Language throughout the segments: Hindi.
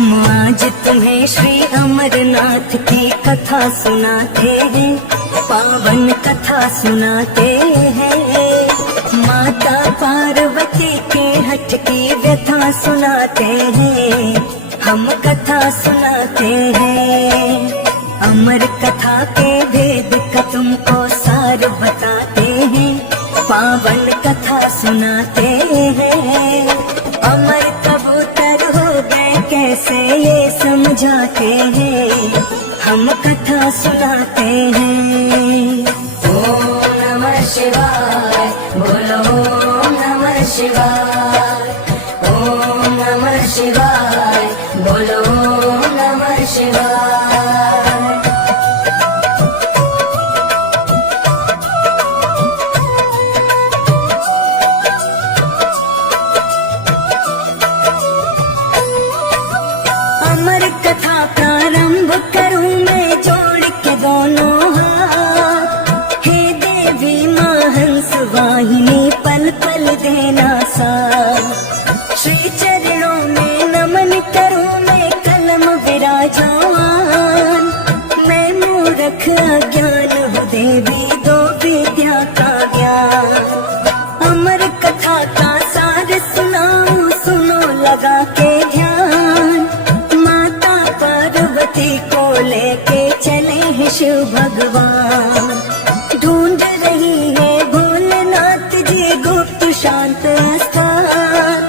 हम आज तुम्हें श्री अमरनाथ की कथा सुनाते हैं, पावन कथा सुनाते हैं। माता पार्वती के हठ की व्यथा सुनाते हैं, हम कथा सुनाते हैं। अमर कथा के भेद का तुमको सार बताते हैं, पावन कथा सुनाते हैं। अमर कबूतर हो गए कैसे ये समझाते हैं, हम कथा सुनाते हैं। ओम नमः शिवाय, बोलो ओम नमः शिवाय। ओम नमः शिवाय, बोलो ओम नमः शिवाय। अमर कथा प्रारंभ करूं मैं जोड़ के दोनों हाथ। हे देवी मां हंस वाहिनी पल पल देना साथ। श्री चरणों में नमन करूं मैं कलम विराजमान। मैं मूर्ख अज्ञान हूँ देवी दो विद्या का ज्ञान। अमर कथा का सार सुनाऊं सुनो लगा के ध्यान। पार्वती को लेके चले हैं शिव भगवान। ढूंढ रही है भोलेनाथ जी गुप्त शांत स्थान,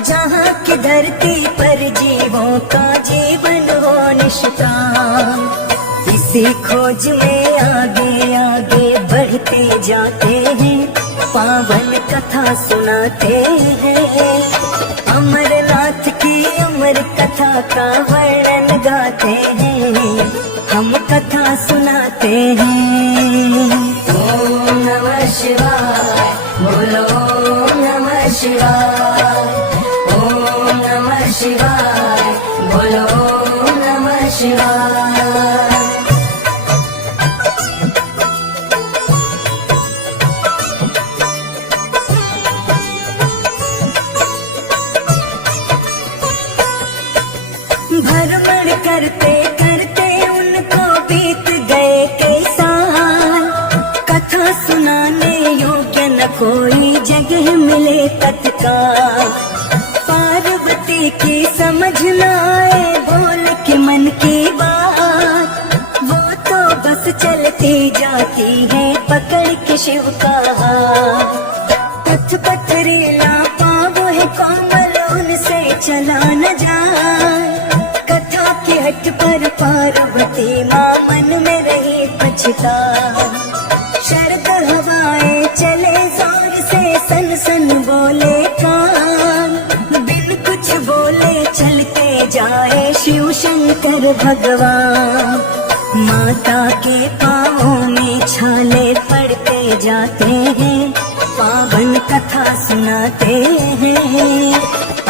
जहाँ की धरती पर जीवों का जीवन हो निष्काम। इसी खोज में आगे आगे बढ़ते जाते हैं, पावन कथा सुनाते हैं। अमरनाथ की अमर कथा का वर्णन गाते हैं, हम कथा सुनाते हैं। ओम नमः शिवाय, बोलो ओम नमः शिवाय। ओम नमः शिवाय, बोलो ओम नमः शिवाय। भ्रमण करते करते उनको बीत गए कई साल। कथा सुनाने योग्य न कोई जगह मिले तत्काल। पार्वती की समझ न आए बोल के मन की बात। वो तो बस चलती जाती है पकड़ के शिव का हाथ। पथ पथरीला पाँव है कोमल उनसे चला न जाए। कथा के हट पर पार्वती माँ मन में रही पछता। शरद हवाएं चले जोर से सन सन बोले कान। बिन कुछ बोले चलते जाए शिव शंकर भगवान। माता के पाँवों में छाले पड़ते जाते हैं, पावन कथा सुनाते हैं।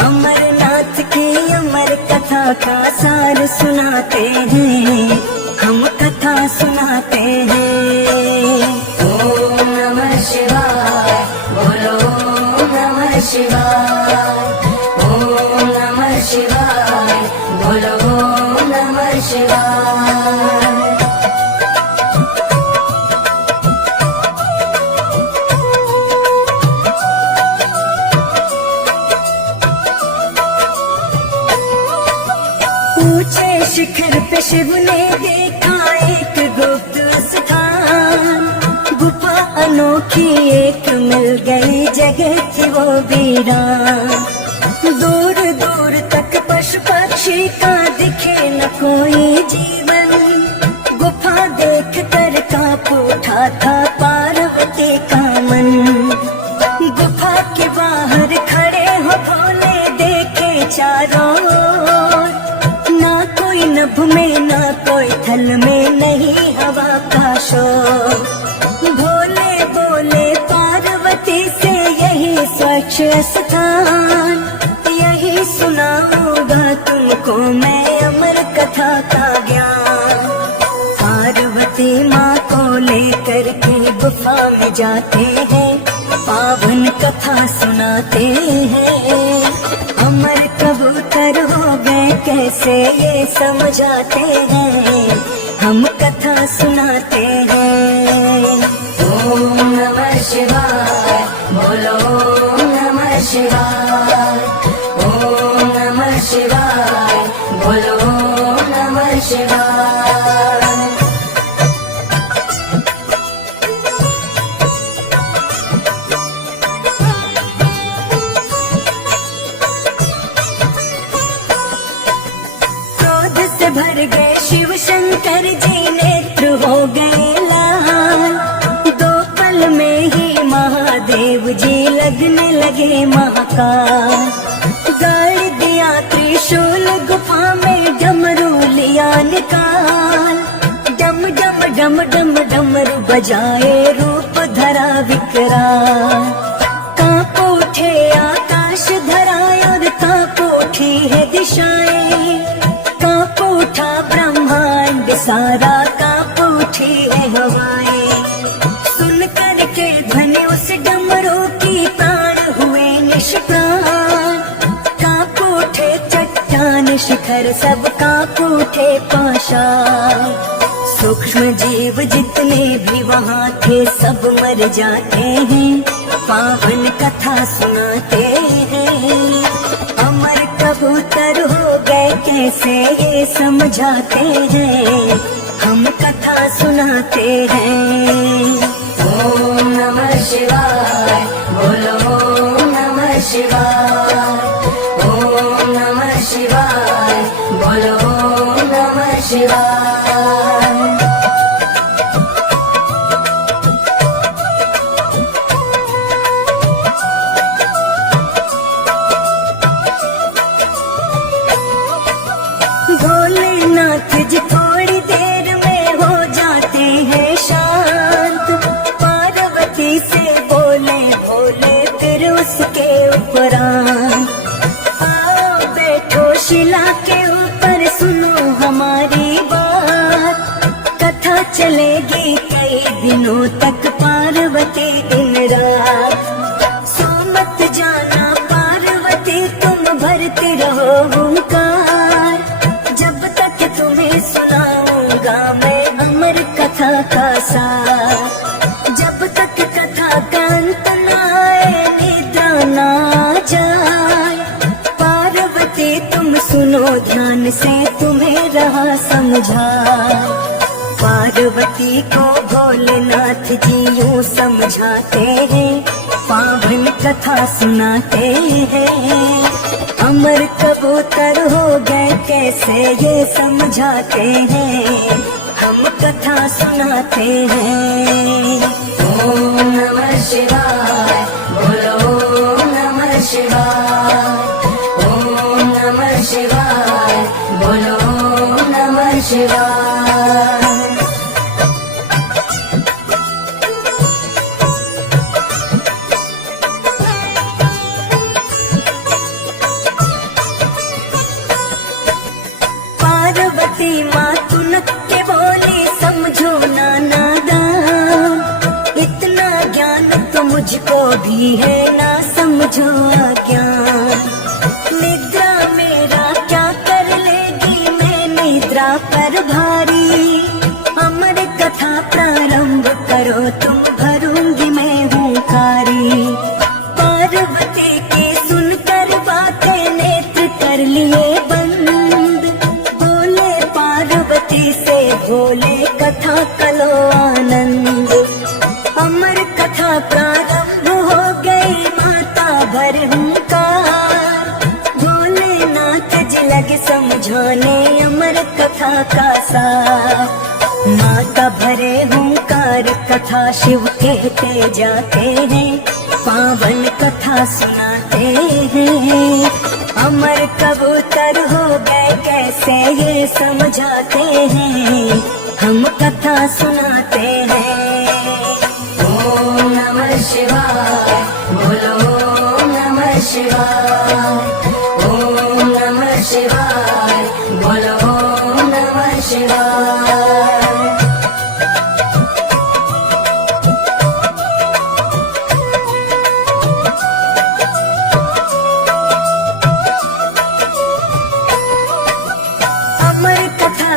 अमरनाथ की अमर कथा का सार सुनाते हैं, हम कथा सुनाते हैं। ओम नमः शिवाय, बोलो ओम नमः शिवाय। ओम नमः शिवाय, बोलो ओम नमः शिवाय। ऊंचे शिखर पे शिव ने देखा एक गुप्त स्थान। गुफा अनोखी एक मिल गई, जगह थी वो वीरान। दूर दूर तक पशु पक्षी का दिखे न कोई जीवन। गुफा देख कर कांप उठा था पार्वती का मन। गुफा के बाहर खड़े हो भोले देखे चारों ओर। ना कोई नभ में ना कोई थल में, नहीं हवा का शोर। भोले बोले पार्वती से यही स्वच्छ स्थान। यही सुनाऊंगा तुमको मैं अमर कथा का ज्ञान। पार्वती माँ को लेकर के गुफा में जाते हैं, पावन कथा सुनाते हैं। अमर कबूतर हो गए कैसे ये समझाते हैं, हम कथा सुनाते हैं। ओम नमः शिवाय, बोलो ओम नमः शिवाय। ओम नमः शिवाय, बोलो ओम नमः शिवाय। भर गए शिव शंकर जी, नेत्र हो गए लाल। 2 पल में ही महादेव जी लगने लगे महाकाल। गाड़ दिया त्रिशूल गुफा में, डमरू लिया निकाल। डम डम डम डम डमरू बजाए, रूप धरा विकराल। कांप उठे आकाश धरा और कांप उठी है दिशाएं। कांप उठा ब्रह्मांड सारा, कांप उठी है हवाएं। सुन कर के ध्वनि उस डमरू की, प्राण हुए निष्प्राण। कांप उठे चट्टान शिखर सब, कांप उठे पाषाण। सूक्ष्म जीव जितने भी वहाँ थे, सब मर जाते हैं, पावन कथा सुनाते हैं। अमर कबूतर हो गए कैसे ये समझाते हैं, हम कथा सुनाते हैं। ओम नमः शिवाय, बोलो ओम नमः शिवाय। ओम नमः शिवाय, बोलो ओम नमः शिवाय। भोलेनाथ जी थोड़ी देर में हो जाते हैं शांत। पार्वती से बोले भोले फिर उसके उपरांत। आओ बैठो शिला के ऊपर, सुनो हमारी बात। कथा चलेगी कई दिनों तक, पार्वती दिन रात। सो मत जाना पार्वती तुम, भरते रहो हुंकार। जब तक तुम्हें सुनाऊंगा मैं अमर कथा का सार। जब तक कथा का अंत न आए, निद्रा न जाए। पार्वती तुम सुनो ध्यान से, तुम्हें रहा समझा। पार्वती को भोलेनाथ जी यूं समझाते हैं, पावन कथा सुनाते हैं। अमर कबूतर हो गए कैसे ये समझाते हैं, हम कथा सुनाते हैं। ओम नमः शिवाय, बोलो ओम नमः शिवाय। ओम नमः शिवाय, बोलो ओम नमः शिवाय। पार्वती माँ तुनक के बोली, समझो ना नादान। इतना ज्ञान तो मुझको भी है, ना समझो अज्ञान। निद्रा मेरा क्या कर लेगी, मैं निद्रा पर भारी। अमर कथा प्रारंभ करो तुम, भरूंगी मैं हुंकारी। पार्वती की सुनकर बातें नेत्र कर लिए बंद। पार्वती से भोले कथा कलो आनंद। अमर कथा प्रारंभ हो गई, माता भर हुंकार। भोलेनाथ जी लगे समझाने अमर कथा का सार। माता भरे हुंकार कथा शिव कहते जाते हैं, पावन कथा सुनाते हैं। अमर कबूतर हो गए कैसे ये समझाते हैं, हम कथा सुनाते हैं। ओम नमः शिवाय, बोलो ओम नमः शिवाय। ओम नमः शिवाय, बोलो ओम नमः शिवाय।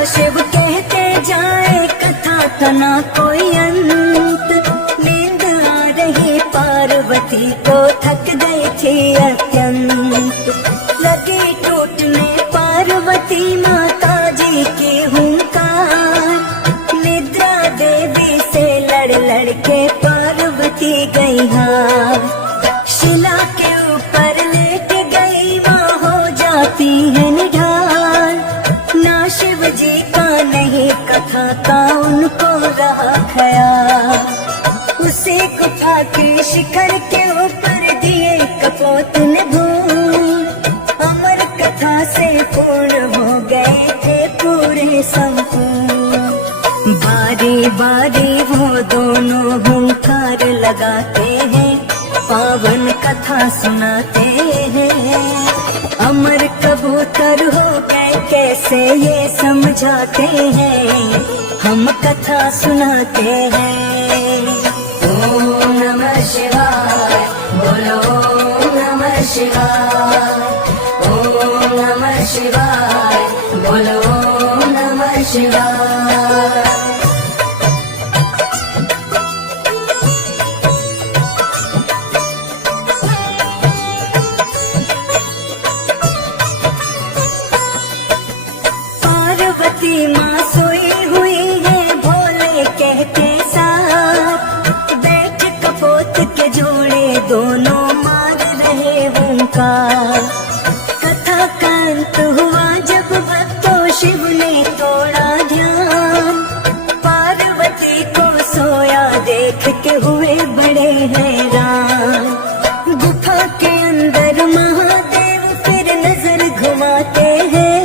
शिव कहते जाए कथा का ना कोई अंत। नींद आ रही पार्वती को, थक गई थी अत्यंत। लगी टूटने पार्वती माता जी की हुंकार। निद्रा देवी से लड़ लड़ के पार्वती गई हार। शिला के ऊपर लेट गई माँ, हो जाती है निढाल। ना शिव जी का नहीं कथा का उनको रहा ख्याल। उसी गुफा के शिखर के ऊपर दिए कपोत ने धूल। अमर कथा से पूर्ण हो गए थे पूरे संपूर्ण। बारी बारी वो दोनों हुंकार लगाते हैं, पावन कथा सुनाते हैं। अमर कबूतर हो गए कैसे ये समझाते हैं, हम कथा सुनाते हैं। ओम नमः शिवाय, बोलो ओम नमः शिवाय। ओम नमः शिवाय, बोलो ओम नमः शिवाय। पार्वती माँ सोई हुई है, भोले कहते साथ। बैठ कपोत के जोड़े दोनों मार रहे हुंकार। कथा का अंत हुआ जब भक्तों शिव ने तोड़ा ध्यान। पार्वती को सोया देख के हुए बड़े हैरान। गुफा के अंदर महादेव फिर नजर घुमाते हैं।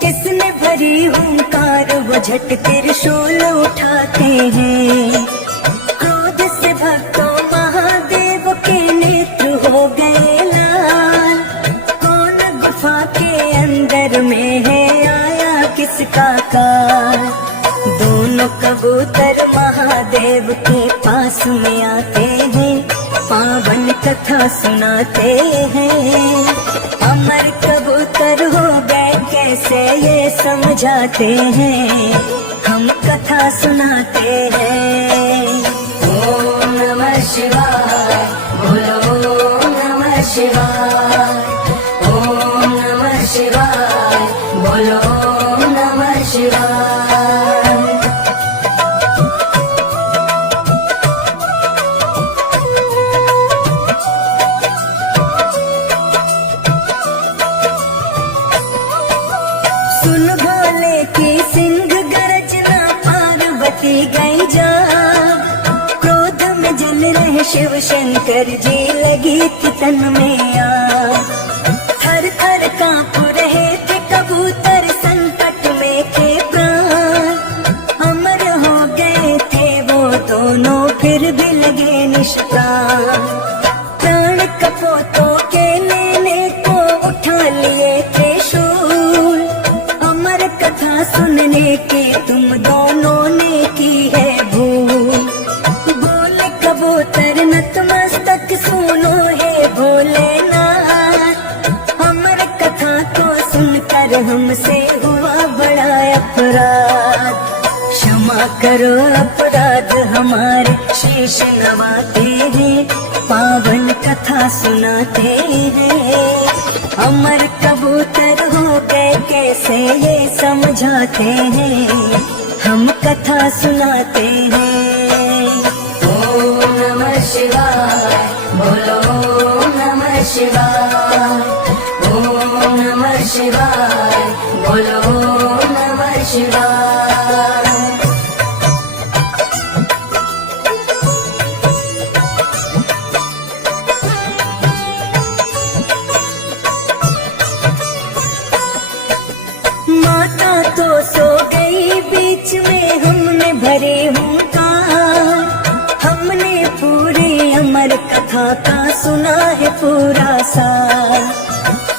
किसने भरी हुंकार वो झट त्रिशूल उठाते हैं। क्रोध से भक्तों महादेव के नेत्र हो गए लाल। कौन गुफा के अंदर में है आया किसका काल। दोनों कबूतर महादेव के पास में आते हैं, पावन कथा सुनाते हैं। अमर कबूतर हो गए कैसे ये समझाते हैं, हम कथा सुनाते हैं। ओम नमः शिवाय, बोलो ओम नमः शिवाय। ओम नमः शिवाय, बोलो ओम नमः शिवाय। सुन भोले की सिंह गर्जना, पार्वती गई जाग। क्रोध में जल रहे शिव शंकर जी, लगी थी तन में आग। थर थर कांप रहे थे कबूतर, संकट में थे प्राण। अमर हो गए थे वो दोनों, फिर भी लगे निष्प्राण। प्राण कपोतों के लेने को उठा लिए थे शूल। अमर कथा सुनने की तुम दोनों ने की है भूल। बोले कबूतर नतमस्तक सुनो है भोलेनाथ। अमर कथा को सुनकर हमसे हुआ बड़ा अपराध। क्षमा करो अपराध हमारे, शीश नवाते हैं, पावन कथा सुनाते हैं। अमर कबूतर हो गए कैसे ये समझाते हैं, हम कथा सुनाते हैं। ओम नमः शिवाय, बोलो ओम नमः शिवाय। ओम नमः शिवाय, बोलो ओम नमः शिवाय। माता तो सो गई बीच में, हमने भरे हुंकार। हमने पूरी अमर कथा का सुना है पूरा सार।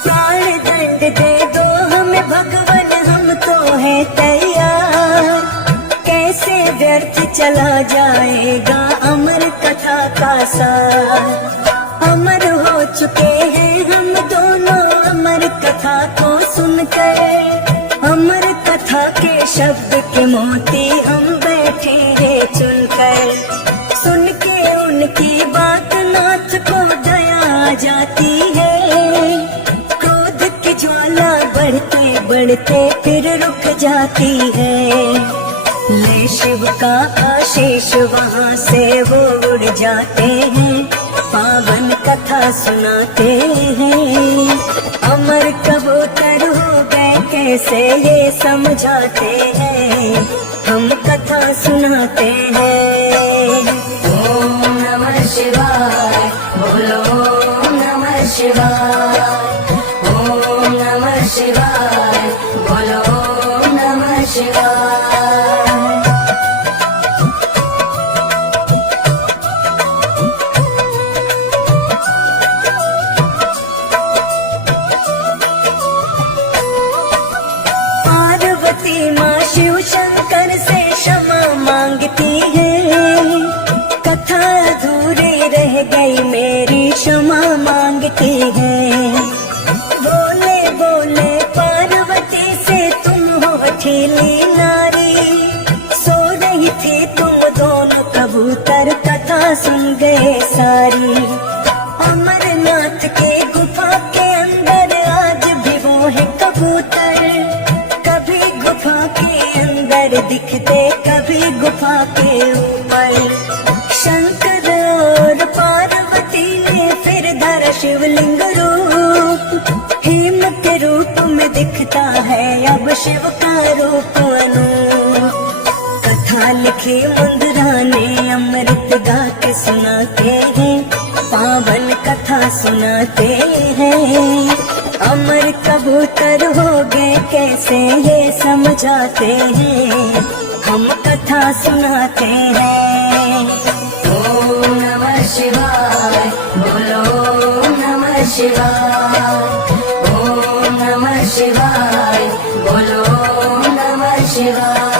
प्राण दंड दे दो हमें भगवान, हम तो है तैयार। कैसे व्यर्थ चला जाएगा अमर कथा का सार। अमर हो चुके हैं हम दोनों, अमर कथा को सुनकर। अमर कथा कथा के शब्द के मोती हम बैठे हैं चुनकर, सुन के उनकी बात नाथ को दया आ जाती है। क्रोध की ज्वाला बढ़ते बढ़ते फिर रुक जाती है। ले शिव का आशीष वहाँ से वो उड़ जाते हैं, पावन कथा सुनाते हैं। अमर कबूतर हो गए कैसे ये समझाते हैं, हम कथा सुनाते हैं। ओम नमः शिवाय, बोलो ओम नमः शिवाय। ओम नमः शिवाय, बोलो ओम नमः शिवाय। पार्वती माँ शिव शंकर से क्षमा मांगती है, कथा अधूरी रह गई मेरी क्षमा मांगती है। बोले बोले पार्वती से तुम हो अकेली नारी, सो रही थी तुम दोनों कबूतर कथा सुन गए सारी। अमरनाथ के गुफा के अंदर आज भी वो है कबूतर, कभी गुफा के अंदर दिखते कभी गुफा के ऊपर। शंकर और पार्वती ने फिर धरा शिवलिंग रूप, हेम के रूप में दिखता है अब शिव का रूप अनूप। कथा लिखी मुंदरा ने अमृत गा के सुनाते हैं, पावन कथा सुनाते हैं। अमर कबूतर हो गए कैसे ये समझाते हैं, हम कथा सुनाते हैं। ओम नमः शिवाय, बोलो ओम नमः शिवाय। ओम नमः शिवाय, बोलो ओम नमः शिवाय।